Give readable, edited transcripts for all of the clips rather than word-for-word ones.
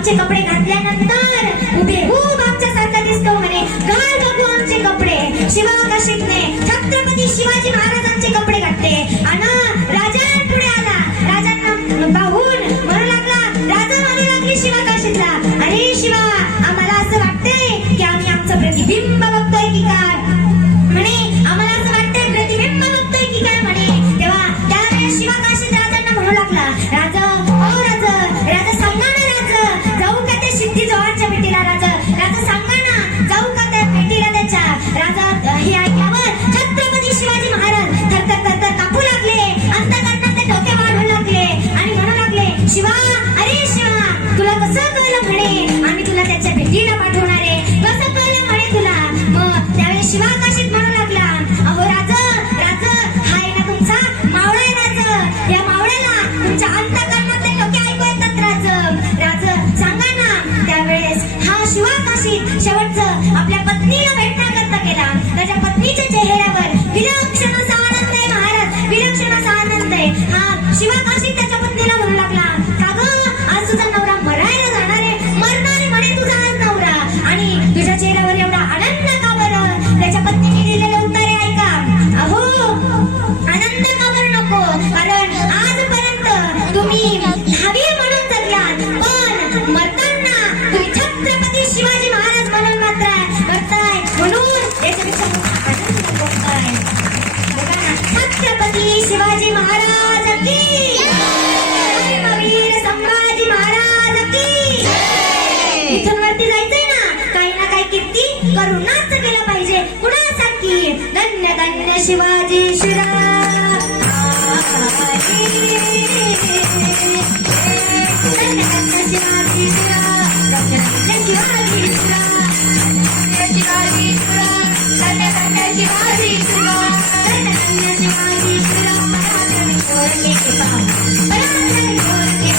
आमचे कपडे घातल्यानंतर हुबेहूब आमच्यासारखा दिसतो म्हणे. घाल बघू आमचे कपडे. शिवा काशीतने छत्रपती शिवाजी महाराजांचे कपडे घातले आणि राजांपुढे आला. राजांना पाहून म्हणू लागला, राजा म्हणू लागली शिवा काशीतला, अरे शिवा, आम्हाला असं वाटतंय की आम्ही आमचं प्रतिबिंब बघतोय की काय म्हणे. आम्हाला असं वाटतंय प्रतिबिंब बघतोय की काय म्हणे. तेव्हा त्यावेळेस शिवा काशीत राजांना म्हणू लागला, राजा, ओ राजा, राजा सांगा ना राजा, जाऊ का त्या सिद्धी जोहरच्या भेटीला. राजा, राजा सांगा ना, जाऊ का त्या भेटीला त्याच्या. राजा हे ऐकल्यावर छत्रपती शिवाजी महाराज थरथर थरथर कापू लागले. अंतःकरणात ते डोके वाढू लागले आणि म्हणू लागले, शिवा, अरे शिवा, तुला कसं कळलं म्हणे आम्ही तुला त्याच्या भेटीला पाठवणार आहे. कसं कळलं म्हणे तुला. मग त्यावेळेस शिवा काशीत म्हणू लागला, अहो राजा, राजा, हा आहे ना तुमचा मावळा आहे राजा. या मावळ्याला तुमच्या अंतःकरणातले डोके ऐकू येतात राजा. राजा सांगा ना. त्यावेळेस हा शिवा काशीत शेवटचं आपल्या पत्नीला भेटण्याकरता गेला. त्याच्या पत्नीच्या चेहऱ्यावर विलक्षण असा आनंद आहे महाराज, विलक्षण असा आनंद आहे. हा शिवा काशीत त्याच्या पत्नीला म्हणू लागला, का गं, आज तुझा नवरा मरायला जाणार आहे. मरणार आहे म्हणे तुझा आज नवरा, आणि तुझ्या चेहऱ्यावर एवढा आनंद का बरं. त्याच्या पत्नीने दिलेले उत्तरे ऐका. अहो, आनंद का बरं नको, कारण आजपर्यंत तुम्ही हवी म्हणून जगलात, पण मरताना तुम्ही छत्रपती शिवाजी महाराज म्हणून मात्र मरताय. म्हणून याच्यापेक्षा मोठा आनंद कोणताय. बघा ना, छत्रपती शिवाजी महाराज की धर्मवीर संभाजी महाराज की. इथून वरती जायचंय ना काही कीर्ती करूनच केलं पाहिजे. कुणासाठी. धन्य धन्य शिवाजी शिवराय, धन्य धन्य शिवाजी शिवराय, धन्य शिवाजी शिवराय, शिवाजी शिवराय, धन्य धन्य शिवाजी शिवराय, धन्य धन्य शिवाजी शिवराय. पराक्रमी पराक्रमी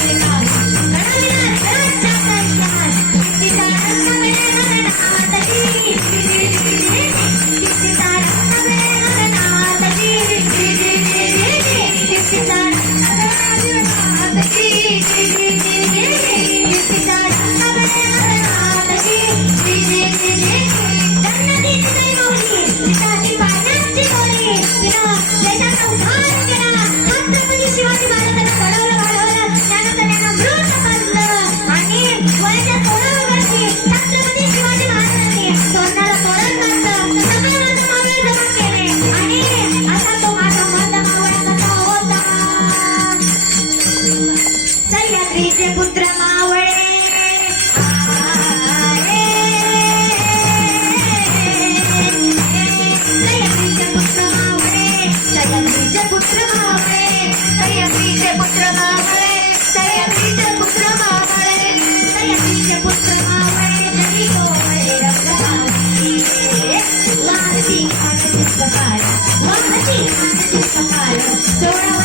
पुत्र मावळे, सह्याद्रीचे पुत्र मावळे, सह्याद्रीचे पुत्र मावळे, सह्याद्रीचे पुत्र मावळे, सह्याद्रीचे पुत्र मावळे, सह्याद्रीचे पुत्र मावळे, जरी कोवळे रक्तवासी, वाहती आनंदी सकाळ, वाहती आनंदी सकाळ, सोडा